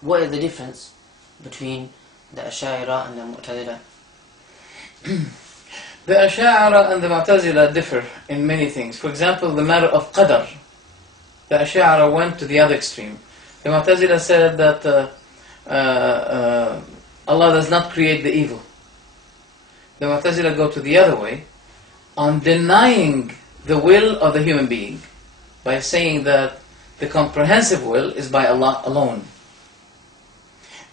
What is the difference between the Ashaira and the Mu'tazila? The Ashaaira and the Mu'tazila differ in many things. For example, the matter of qadr. The Ashaaira went to the other extreme. The Mu'tazila said that Allah does not create the evil. The Mu'tazila go to the other way on denying the will of the human being by saying that the comprehensive will is by Allah alone.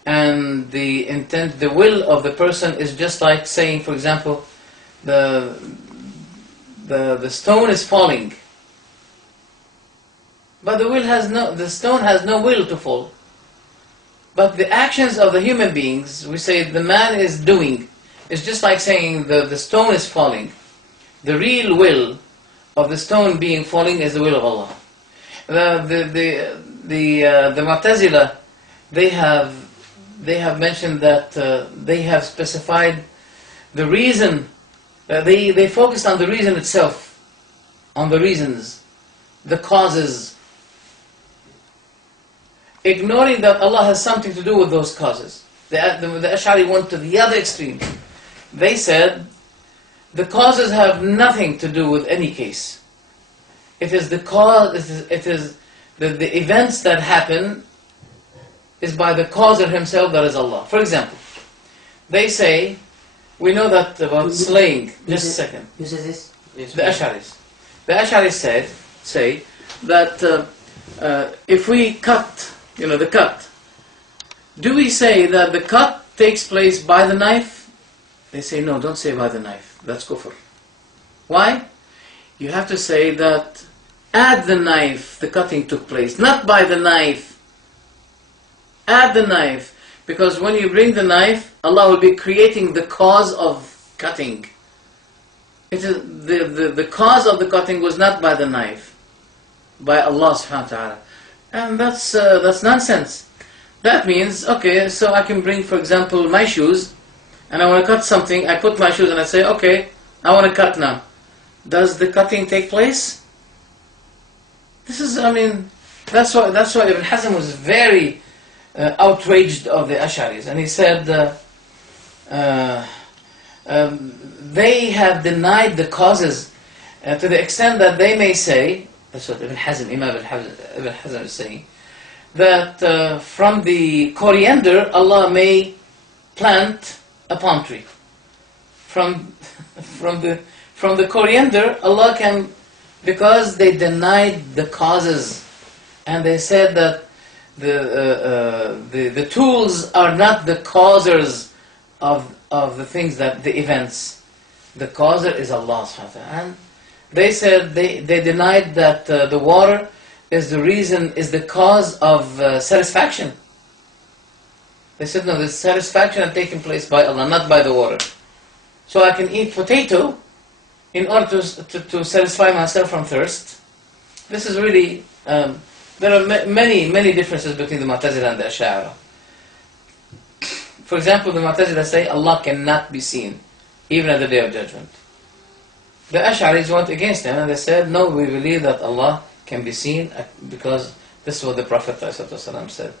And the intent, the will of the person is just like saying, for example, the stone is falling, but the stone has no will to fall. But the actions of the human beings, we say the man is doing, it's just like saying the stone is falling. The real will of the stone being falling is the will of Allah. The Mu'tazila, they have mentioned that they have specified the reason. They focused on the reason itself, on the reasons, the causes, ignoring that Allah has something to do with those causes. The Ashari went to the other extreme. They said the causes have nothing to do with any case. It is the cause. It is the events that happen is by the causer himself, that is Allah. For example, they say, we know that about slaying. Just a second. Who says this? The Asharis. The Asharis say that if we cut, the cut, do we say that the cut takes place by the knife? They say, no, don't say by the knife. That's kufr. Why? You have to say that at the knife the cutting took place, not by the knife. At the knife. Because when you bring the knife, Allah will be creating the cause of cutting. It is the cause of the cutting was not by the knife, by Allah subhanahu wa ta'ala. And that's nonsense. That means, okay, so I can bring, for example, my shoes, and I want to cut something, I put my shoes and I say, okay, I want to cut now. Does the cutting take place? This is, that's why Ibn Hazm was very outraged of the Asharis, and he said they have denied the causes to the extent that they may say, that's what Ibn Hazm, Imam Ibn Hazm is saying, that from the coriander Allah may plant a palm tree. From the coriander Allah can, because they denied the causes, and they said that the tools are not the causers of the things, that the events. The causer is Allah subhanahu wa ta'ala. And they said they denied that the water is the reason, is the cause of satisfaction. They said no, the satisfaction had taken place by Allah, not by the water. So I can eat potato in order to satisfy myself from thirst. This is really there are many differences between the Mu'tazila and the Ashaaira. For example, the Mu'tazila say Allah cannot be seen, even at the Day of Judgment. The Ash'aris went against them and they said, no, we believe that Allah can be seen because this is what the Prophet ﷺ said.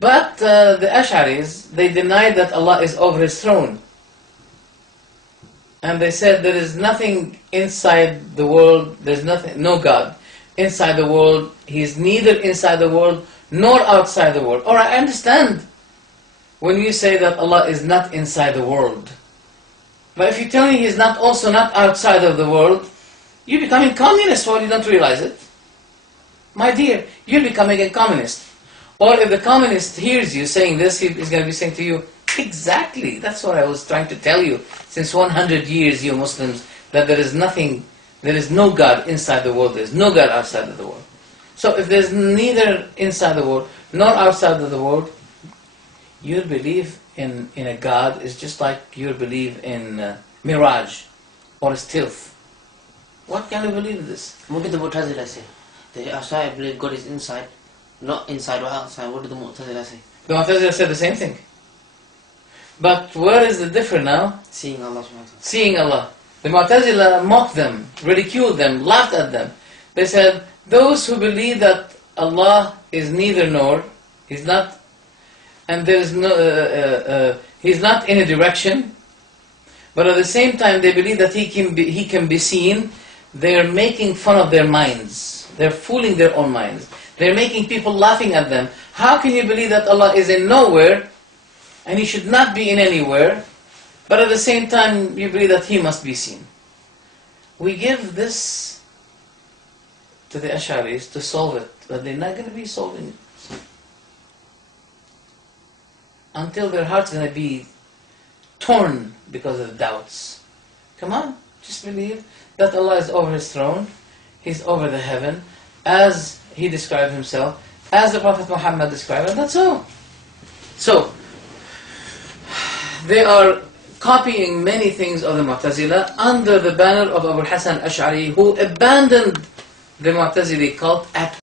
But the Ash'aris, they denied that Allah is over His throne. And they said there is nothing inside the world, there's nothing, no God inside the world. He is neither inside the world nor outside the world. Or I understand when you say that Allah is not inside the world. But if you tell me He is not also not outside of the world, you're becoming communist while you don't realize it. My dear, you're becoming a communist. Or if the communist hears you saying this, he's going to be saying to you, exactly, that's what I was trying to tell you since 100 years, you Muslims, that there is nothing, there is no God inside the world, there is no God outside of the world. So if there's neither inside the world nor outside of the world, your belief in a God is just like your belief in mirage or stealth. What can you believe in this? What did the Mu'tazila say? The Ashari believe God is inside, not inside or outside. What did the Mu'tazila say? The Mu'tazila said the same thing. But where is the difference now? Seeing Allah. Seeing Allah. The Mu'tazila mocked them, ridiculed them, laughed at them. They said, those who believe that Allah is neither nor, He's not, and there's no, he's not in a direction, but at the same time they believe that he can be seen. They're making fun of their minds. They're fooling their own minds. They're making people laughing at them. How can you believe that Allah is in nowhere, and He should not be in anywhere, but at the same time you believe that He must be seen? We give this to the Ash'aris to solve it, but they're not going to be solving it until their heart's going to be torn because of the doubts. Come on, just believe that Allah is over His throne, He's over the heaven, as He described Himself, as the Prophet Muhammad described, and that's all. So, they are copying many things of the Mu'tazila under the banner of Abu Hasan Ash'ari, who abandoned the Mu'tazili cult at